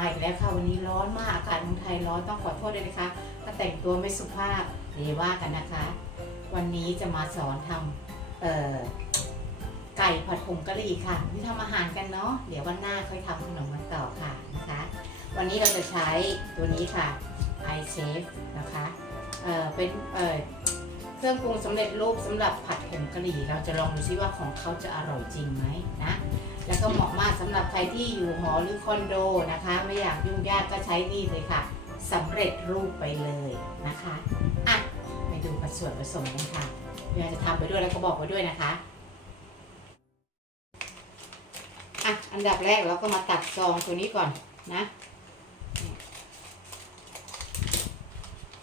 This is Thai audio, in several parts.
มาอีกแล้วค่ะวันนี้ร้อนมากอากาศเมืองไทยร้อนต้องขอโทษด้วยนะคะถ้าแต่งตัวไม่สุภาพเดี๋ยวว่ากันนะคะ วันนี้จะมาสอนทำเอไก่ผัดผงกะหรี่ค่ะนี่ทำอาหารกันเนาะเดี๋ยววันหน้าค่อยทำขนมกันต่อค่ะนะคะ วันนี้เราจะใช้ตัวนี้ค่ะ i c h e f นะคะเเป็นเเครื่องปรุงสำเร็จรูปสำหรับผัดผงกะหรี่ เราจะลองดูซิว่าของเขาจะอร่อยจริงไหมนะ แล้วก็เหมาะมากสำหรับใครที่อยู่หอหรือคอนโดนะคะ ไม่อยากยุ่งยากก็ใช้นี่เลยค่ะสำเร็จรูปไปเลยนะคะอะไปดูผส่วนผสมกันค่ะเดี๋ยวจะทำไปด้วยแล้วก็บอกไปด้วยนะคะอะอันดับแรกเราก็มาตัดซองตัวนี้ก่อนนะ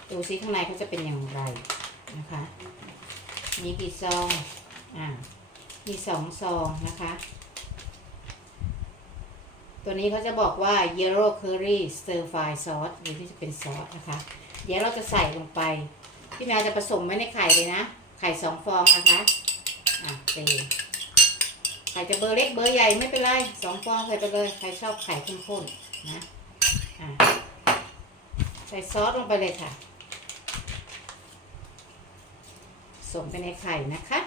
ดูซิข้างในเขาจะเป็นอย่างไรนะคะ มีกี่ซอง อ่า มีสองซองนะคะ ตัวนี้เขาจะบอกว่า yellow curry stir fry sauce หรือที่จะเป็นซอสนะคะ เดี๋ยวเราจะใส่ลงไป พี่แมวจะผสมไว้ในไข่เลยนะ ไข่สองฟองนะคะอะตีไข่จะเบอร์เล็กเบอร์ใหญ่ไม่เป็นไรสองฟองใส่ไปเลย ใครชอบไข่ข้นๆนะอะใส่ซอสลงไปเลยค่ะผสมไปในไข่นะคะ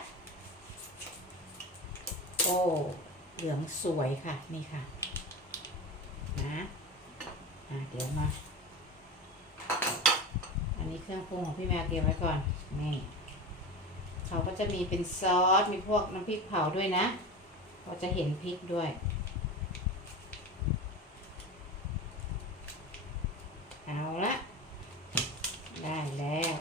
โอ้ เหลืองสวยค่ะ นี่ค่ะ นะอะเดี๋ยวมา อันนี้เครื่องปรุงของพี่แมวเตรียมไว้ก่อน นี่ เขาก็จะมีเป็นซอส มีพวกน้ำพริกเผาด้วยนะก็จะเห็นพริกด้วย เอาละ ได้แล้ว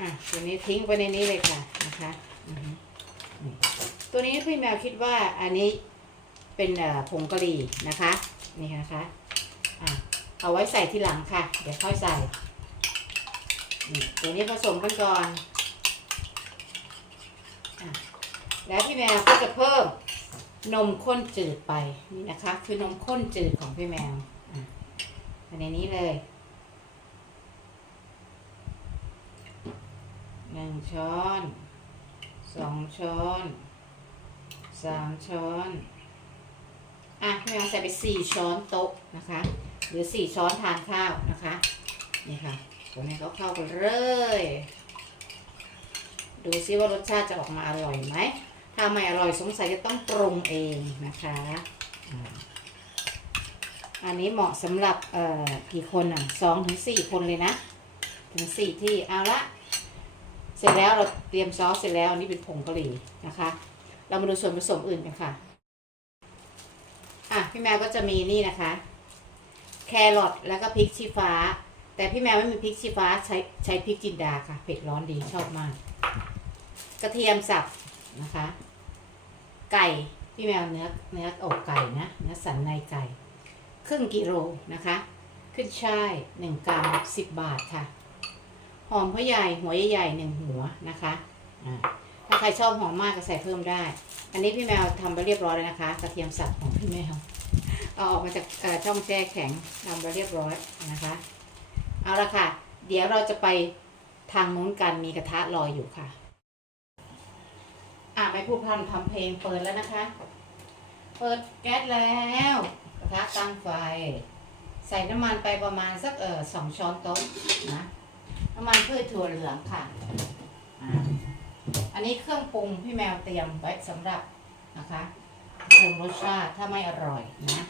อะตัวนี้ทิ้งไปในนี้เลยค่ะนะคะ ตัวนี้พี่แมวคิดว่าอันนี้เป็นผงกะหรี่นะคะ นี่นะคะอะเอาไว้ใส่ที่หลังค่ะ เดี๋ยวค่อยใส่ตัวนี้ผสมกันก่อนอแล้วพี่แมวก็จะเพิ่มนมข้นจืดไปนี่นะคะ คือนมข้นจืดของพี่แมวอะไปในนี้เลยหนึ่งช้อนสองช้อน สามช้อน อะพี่แมวใส่ไปสี่ช้อนโต๊ะนะคะ หรือสี่ช้อนทานข้าวนะคะ นี่ค่ะตัวนี้ก็เข้ากันเลย ดูซิว่ารสชาติจะออกมาอร่อยไหม ถ้าไม่อร่อยสงสัยจะต้องปรุงเองนะคะ อันนี้เหมาะสำหรับเอ่อกี่คนอะสองถึงสี่คนเลยนะ ถึงสี่ที่เอาละ เสร็จแล้วเราเตรียมซอสเสร็จแล้วอันนี้เป็นผงกะหรี่นะคะ เรามาดูส่วนผสมอื่นกันค่ะ อะ พี่แมวก็จะมีนี่นะคะ แครอทแล้วก็พริกชี้ฟ้า แต่พี่แมวไม่มีพริกชี้ฟ้าใช้ใช้พริกจินดาค่ะ เผ็ดร้อนดีชอบมาก กระเทียมสับนะคะ ไก่พี่แมวเนื้อเนื้ออกไก่นะเนื้อสันในไก่ ครึ่งกิโลนะคะ ขึ้นช่ายหนึ่งกรัมสิบบาทค่ะ หอมหัวใหญ่หัวใหญ่ๆหนึ่งหัวนะคะ อ่า ถ้าใครชอบหอมมากก็ใส่เพิ่มได้ อันนี้พี่แมวทำไปเรียบร้อยแล้วนะคะ กระเทียมสับของพี่แมวเอาออกมาจากช่องแช่แข็งทำไปเรียบร้อยนะคะ เอาละค่ะ เดี๋ยวเราจะไปทางนู้นกันมีกระทะรออยู่ค่ะ อะไม่พูดพร่ำทำเพลงเปิดแล้วนะคะ เปิดแก๊สแล้วกระทะตั้งไฟ ใส่น้ำมันไปประมาณสักเออสองช้อนโต๊ะนะน้ำมันพืชถั่วเหลืองค่ะ อันนี้เครื่องปรุงพี่แมวเตรียมไว้สำหรับนะคะปรุงรสชาติถ้าไม่อร่อยนะ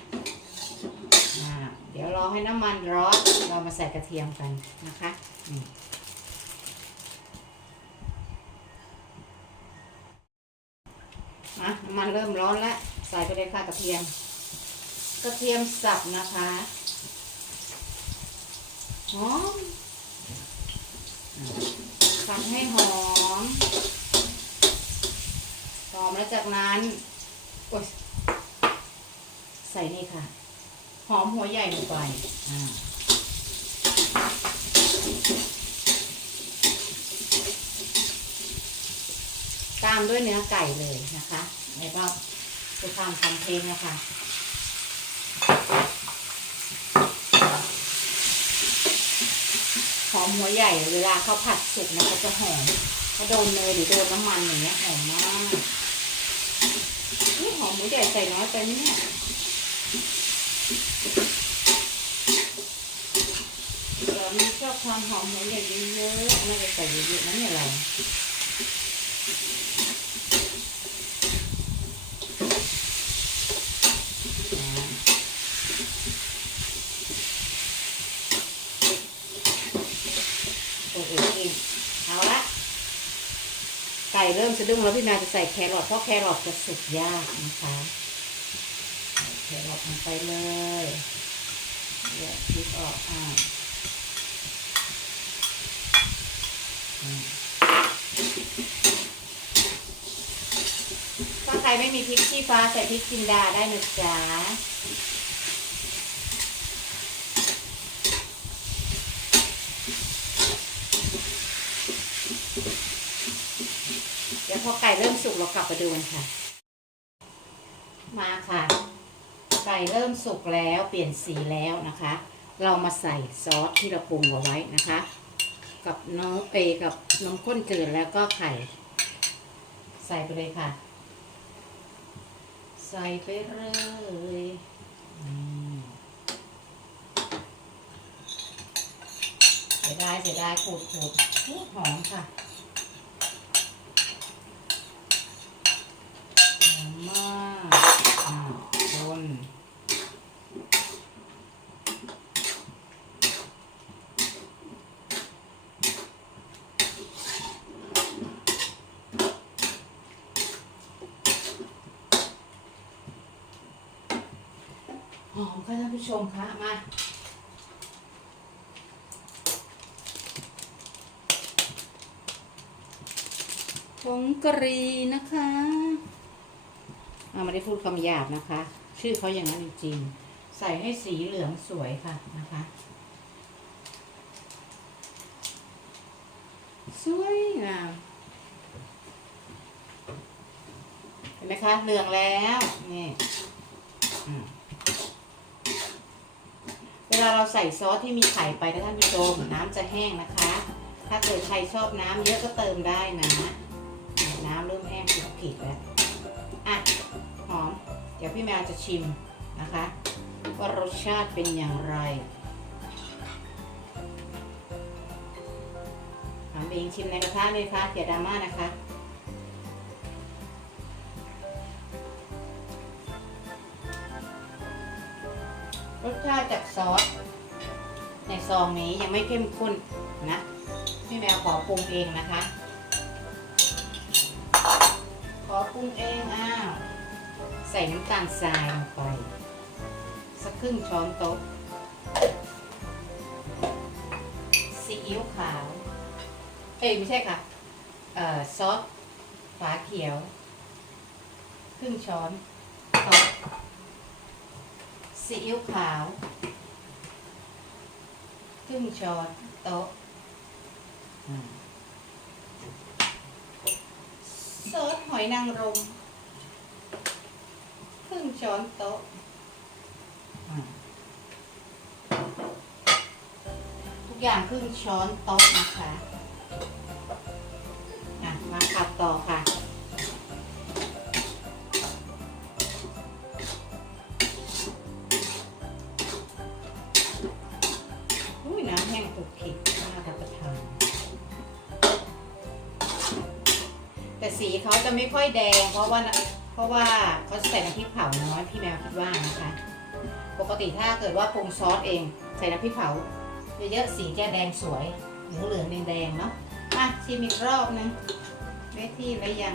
เดี๋ยวรอให้น้ำมันร้อนเรามาใส่กระเทียมกันนะคะมอะน้ำมันเริ่มร้อนแล้ว ใส่ไปเลยค่ะกระเทียม กระเทียมสับนะคะหอมผัดให้หอม หอมแล้วจากนั้นใส่นี่ค่ะ หอมหัวใหญ่ลงไปอ่าตามด้วยเนื้อไก่เลยนะคะแล้วก็จะทำทำเพลงนะคะหอมหัวใหญ่เวลาเขาผัดสุกนะเขาจะหอมเขาโดนเนยหรือโดนน้ำมันอย่างเงี้ยหอมมาก มูแดดใส่น้อยไปไหมเนี่ยเราไม่ชอบความหอมหมูแดดเยอะๆไม่ได้ใส่เยอะๆนะเนี่ยเราโอ้โหกินเอาละ ไก่เริ่ มสะดุ้งแล้วพี่นาจะใส่แครอทเพราะแครอทจะสุกยากนะคะแครอทลงไปเลยเดี๋ยวพลิกออกอ่าถ้าใครไม่มีพริกชี้ฟ้าใส่พริกจินดาได้นะจ๊ะเดี๋ยว พอไก่เริ่มสุกเรากลับมาดูกันค่ะ มาค่ะ ไก่เริ่มสุกแล้วเปลี่ยนสีแล้วนะคะ เรามาใส่ซอสที่เราปรุงเอาไว้นะคะ กับน้องเปกับน้องข้นจืดแล้วก็ไข่ ใส่ไปเลยค่ะ ใส่ไปเลยเสียดายเสียดายขูดขูดหอมค่ะหอมมากอ่าคนห อมค่ะท่านผู้ชมคะมาผงกะหรีนะคะอาไม่ได้พูดคำหยาบนะคะ ชื่อเขาอย่างนั้นจริงๆใส่ให้สีเหลืองสวยค่ะนะคะ สวยงามเห็นไหมคะเหลืองแล้ว นี่ ลาเราใส่ซอสที่มีไข่ไปนะท่านผู้ชมน้ำจะแห้งนะคะ ถ้าเกิดใครชอบน้ำเยอะก็เติมได้นะ น้ำเริ่มแห้งผิดผิดแล้วอะหอม เดี๋ยวพี่แมวจะชิมนะคะว่ารสชาติเป็นอย่างไรหอมเองชิมในกระทะเลยค่ะอย่าดราม่านะคะ รสชาติจากซอส ในซองนี้ยังไม่เข้มข้นนะพี่แมวขอปรุงเองนะคะ ขอปรุงเองอ้าวใส่น้ำตาลทรายลงไป สักครึ่งช้อนโต๊ะซีอิ๊วขาว เอ้ยไม่ใช่ค่ะ เอ่อ ซอสฝาเขียว ครึ่งช้อน ซีอิ๊วขาวครึ่งช้อนโต๊ะซอสหอยนางรมครึ่งช้อนโต๊ะทุกอย่างครึ่งช้อนโต๊ะนะคะ อะ มาขัดต่อค่ะ สีเขาจะไม่ค่อยแดง เพราะว่าเพราะว่าเขาใส่น้ำพริกเผาน้อยพี่แมวคิดว่านะคะ ปกติถ้าเกิดว่าปรุงซอสเอง ใส่น้ำพริกเผาเยอะๆสีจะแดงสวยเหลืองเหลืองแดงๆเนาะอะชิมอีกรอบนึงได้ที่แล้วยัง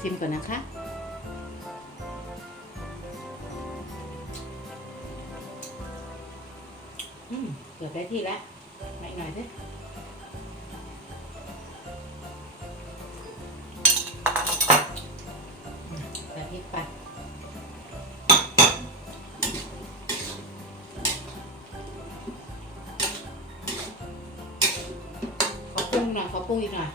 ชิมก่อนนะคะอืมเกือบได้ที่แล้ว หน่อยหน่อยสิอืมใส่พริกไปขอปรุงหน่อยขอปรุงอีกหน่อย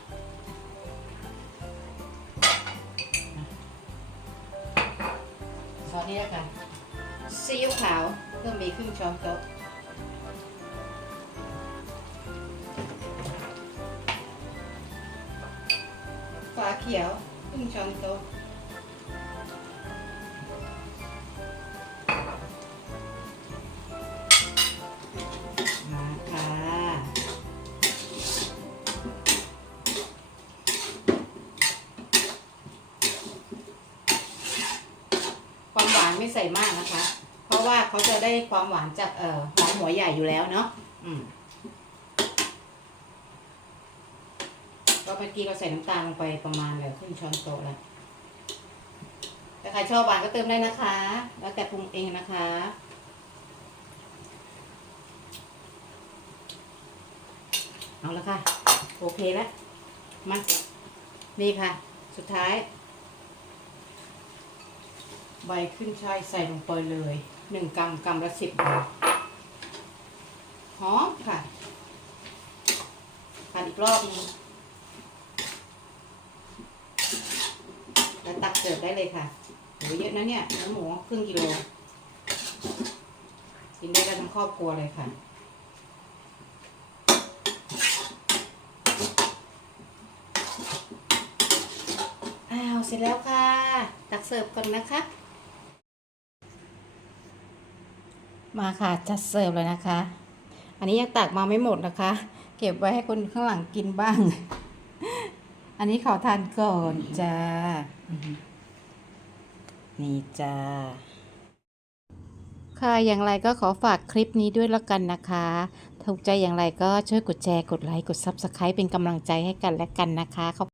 ซอสนี้แล้วกันซีอิ๊วขาวเพิ่มมีครึ่งช้อนโต๊ะ อเขียวครึ่งช้อนโต๊ะมาค่ะความหวานไม่ใส่มากนะคะ เพราะว่าเขาจะได้ความหวานจากเอ่อหอมหัวใหญ่อยู่แล้วเนาะอืม ก็เมื่อกี้เราใส่น้ำตาลลงไปประมาณแบบครึ่งช้อนโต๊ะแล้วแต่ใครชอบหวานก็เติมได้นะคะ แล้วแต่ปรุงเองนะคะ เอาละค่ะ โอเคแล้วมา นี่ค่ะ สุดท้าย ใบขึ้นช่ายใส่ลงไปเลยหนึ่งกรัมกรัมละสิบบาทหอมค่ะผัดอีกรอบนึงแล้วตักเสิ ร์ฟได้เลยค่ะโหเยอะนะเนี่ยเนื้อหมูครึ่งกิโลกินได้กันทั้งครอบครัวเลยค่ะอ้าวเสร็จแล้วค่ะ ตักเสิร์ฟก่อนนะคะ มาค่ะจัดเสิร์ฟเลยนะคะ อันนี้ยังตักมาไม่หมดนะคะ เก็บไว้ให้คนข้างหลังกินบ้าง อันนี้ขอทานก่อนจ้า นี่จ้า ค่ะอย่างไรก็ขอฝากคลิปนี้ด้วยแล้วกันนะคะ ถูกใจอย่างไรก็ช่วยกดแชร์ กดไลค์ กด Subscribe เป็นกำลังใจให้กันและกันนะคะขอบ